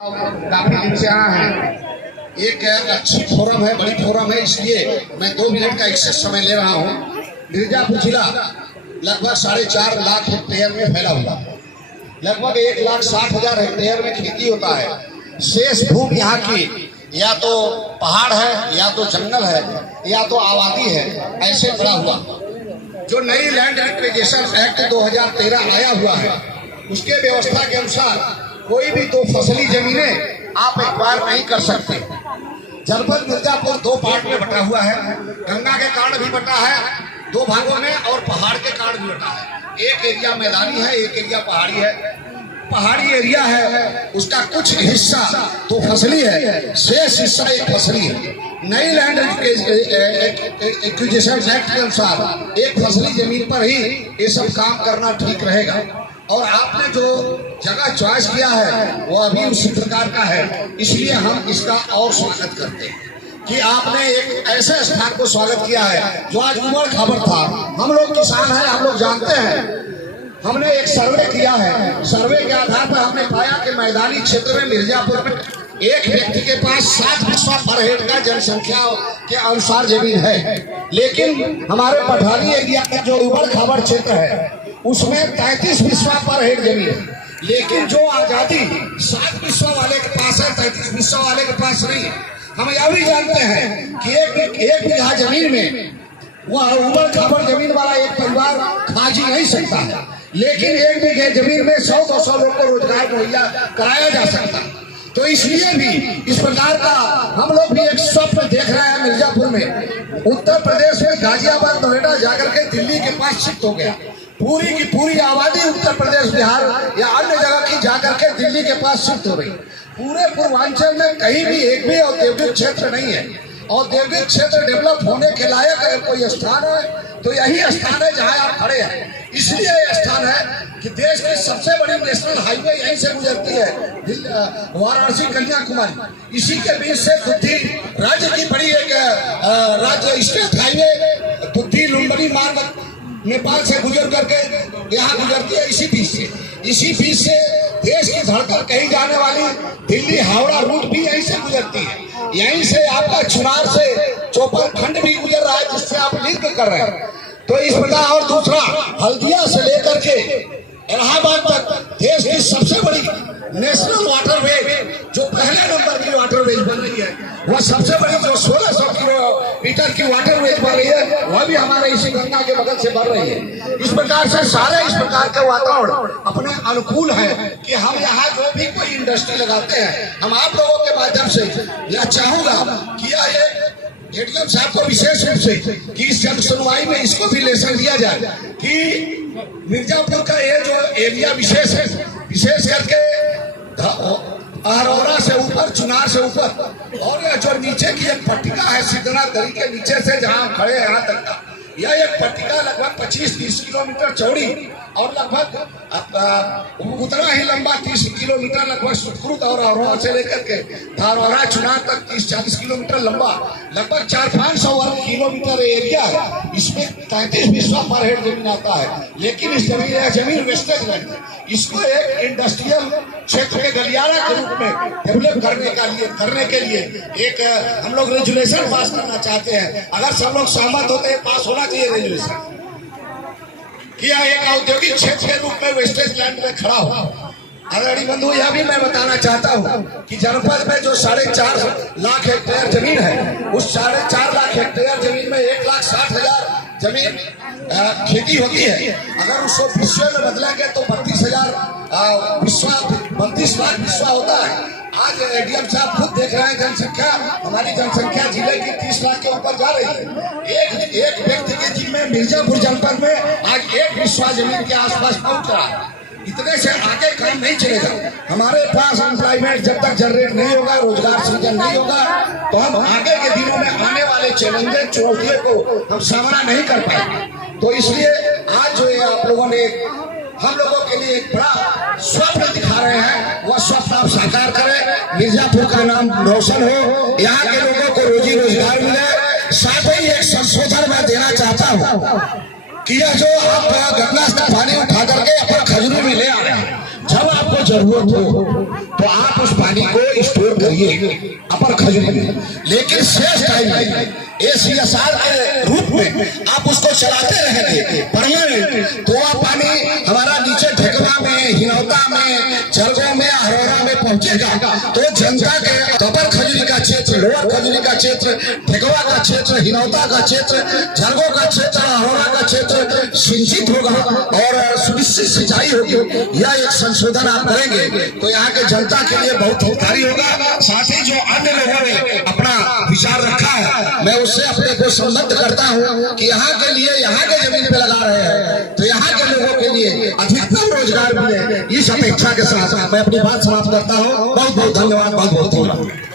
काफी दिन से आए हैं। एक अच्छी फोरम है, बड़ी फोरम है, इसलिए मैं 2 मिनट का एक्सेस समय ले रहा हूँ। मिर्जापुर जिला लगभग 4.5 लाख हेक्टेयर में फैला हुआ, लगभग 1,60,000 हेक्टेयर में खेती होता है। शेष भूमि यहाँ की या तो पहाड़ है, या तो जंगल है, या तो आबादी है, ऐसे पड़ा हुआ। जो नई लैंड एक्विजिशन एक्ट 2013 आया हुआ है, उसके व्यवस्था के अनुसार कोई भी 2 फसली जमीनें आप एक्वायर नहीं कर सकते। जनपद मिर्जापुर 2 पार्ट में बटा हुआ है। गंगा के कारण भी बटा है 2 भागों में, और पहाड़ के कारण भी बटा है। एक एरिया मैदानी है, एक एरिया पहाड़ी है। पहाड़ी एरिया है उसका कुछ हिस्सा 2 फसली है, शेष हिस्सा 1 फसली है। नई लैंड एक्विजिशन एक्ट के अनुसार 1 फसली जमीन पर ही ये सब काम करना ठीक रहेगा। और आपने जो जगह चॉइस किया है वो अभी उसी प्रकार का है, इसलिए हम इसका और स्वागत करते हैं कि आपने एक ऐसे स्थान को स्वागत किया है जो आज उमड़ खबर था। हम लोग किसान हैं, हम लोग जानते हैं। हमने एक सर्वे किया है, सर्वे के आधार पर हमने पाया कि मैदानी क्षेत्र में मिर्जापुर में एक व्यक्ति के पास 7 बिस्वा पर हेड का जनसंख्या के अनुसार जमीन है, लेकिन हमारे पठानी एरिया का जो उमड़ खबर क्षेत्र है उसमें 33 बिस्वा पर हेड जमीन है। लेकिन जो आजादी 7 बिस्वा वाले के पास है, 33 बिस्वा वाले के पास नहीं है। हम यह भी जानते हैं कि एक बीघा जमीन में वह उमड़ खबर जमीन वाला एक परिवार खा जी नहीं सकता है, लेकिन 1 बीघे जमीन में 100-200 लोग को रोजगार मुहैया कराया जा सकता है। तो इसलिए भी इस प्रकार का हम लोग भी एक स्वप्न देख रहे हैं। मिर्जापुर में उत्तर प्रदेश में गाजियाबाद नोएडा जाकर के दिल्ली के पास शिफ्ट हो गया। पूरी की पूरी आबादी उत्तर प्रदेश, बिहार या अन्य जगह की जाकर के दिल्ली के पास शिफ्ट हो रही। पूरे पूर्वांचल में कहीं भी एक भी औद्योगिक क्षेत्र नहीं है। औद्योगिक क्षेत्र डेवलप होने के लायक अगर कोई स्थान है तो यही स्थान है जहां आप खड़े हैं। इसलिए यह स्थान है कि देश की सबसे बड़ी नेशनल हाईवे यहीं से गुजरती है, वाराणसी कन्याकुमारी। इसी के बीच से बुद्धि राज्य की बड़ी एक राज्य स्टेट हाईवे बुद्धि लुम्बिनी मार्ग नेपाल से गुजर करके यहाँ गुजरती है। इसी बीच से देश की धड़कन कही जाने वाली दिल्ली हावड़ा रूट भी यहीं से गुजरती है। यहीं से आपका चुनार से चौपन खंड भी गुजर रहा है, जिससे आप लिंक कर रहे हैं। तो इस प्रकार, और दूसरा हल्दिया से लेकर के इलाहाबाद तक देश की सबसे बड़ी नेशनल वाटरवे, जो पहले नंबर की वाटरवेज बन रही है, वह सबसे बड़ी जो 1600 किलोमीटर की वाटरवेज बन रही है, वह भी हमारे इसी गंगा के बगल से बन रही है। इस प्रकार से सारे इस प्रकार का वातावरण अपने अनुकूल है कि हम यहाँ जो भी कोई इंडस्ट्री लगाते हैं, हम आप लोगों के माध्यम से यह चाहूंगा कि एडीएम साहब को विशेष रूप से कि इस जन सुनवाई में इसको भी लेसन दिया जाए कि मिर्जापुर का ये जो एरिया विशेष है, विशेष करके अहरौरा से ऊपर, चुनार से ऊपर, और यह जो नीचे की एक पट्टिका है सिद्धनाथ दरी के नीचे से जहां खड़े हैं यहाँ तक का, यह एक पट्टिका लगभग 25-30 किलोमीटर चौड़ी और लगभग उतना ही लंबा 30 किलोमीटर लगभग सुखरुत और अहरौरा से लेकर के धारौरा चुनार तक 30-40 किलोमीटर लंबा लगभग 400-500 वर्ग किलोमीटर एरिया है। इसमें 33 बिस्वा पर हेड जमीन आता है, लेकिन इस जमीन वेस्टेज लैंड है। इसको एक इंडस्ट्रियल क्षेत्र के गलियारा के रूप में डेवलप करने के लिए एक हम लोग रेजुलेशन पास करना चाहते हैं। अगर सब लोग सहमत होते हैं, पास होना चाहिए रेजुलेशन किया एक औद्योगिक क्षेत्र के रूप में वेस्टेज लैंड में खड़ा हो। आदरणीय बंधु, यह भी मैं बताना चाहता हूँ कि जनपद में जो 4.5 लाख हेक्टेयर जमीन है, उस 4.5 लाख हेक्टेयर जमीन में 1,60,000 जमीन खेती होती है। अगर उसको विश्व में बदलेंगे तो 32 लाख विश्वा होता है। आज एडीएम साहब खुद देख रहे हैं, जनसंख्या, हमारी जनसंख्या जिले की 30 लाख के ऊपर जा रही है। एक व्यक्ति के जिम्मे मिर्जापुर जनपद में आज 1 बिस्वा जमीन के आसपास पहुंच रहा है। इतने से आगे काम नहीं चलेगा। हमारे पास एम्प्लॉयमेंट जब तक जनरेट नहीं होगा, रोजगार सृजन नहीं होगा, तो हम आगे के दिनों में आने वाले चैलेंजेस, चुनौतियों को हम सामना नहीं कर पाएंगे। तो इसलिए आज जो है आप लोगों ने हम लोगों के लिए एक बड़ा स्वप्न दिखा रहे हैं, वह स्वप्न आप साकार करें। मिर्जापुर का नाम रोशन हो, यहाँ के लोगों को रोजी रोजगार मिले। साथ ही एक संशोधन मैं देना चाहता हूँ कि यह जो आप गंगा से पानी उठा करके अपने खजूरी में ले आ रहे हैं, जब आपको जरूरत हो तो आप उस पानी को स्टोर करिए अपर खजूरी में, लेकिन शेष टाइम में ACSR के रूप में आप उसको चलाते रहेंगे परमानेंट, तो वह पानी हमारा नीचे ढेकवा में, हिनौता में, जलगांव में, अरोरा में पहुंचेगा। तो जनता के अपर खजूरी का क्षेत्र, लोअर खजूरी का क्षेत्र, ढेकवा का क्षेत्र, हिनौता का क्षेत्र, जलगांव का क्षेत्र, अरोरा का क्षेत्र सिंचित होगा और सुनिश्चित सिंचाई होगी। यह एक संशोधन आप करेंगे तो यहाँ के जनता के लिए बहुत हितकारी होगा। साथ ही जो अन्य लोगों ने अपना विचार रखा है, मैं उससे अपने को संबद्ध करता हूँ कि यहाँ के लिए, यहाँ के जमीन पे लगा रहे हैं तो यहाँ के लोगों के लिए अधिकतम रोजगार मिले, इस अपेक्षा के साथ मैं अपनी बात समाप्त करता हूँ। बहुत बहुत धन्यवाद, बहुत बहुत धन्यवाद।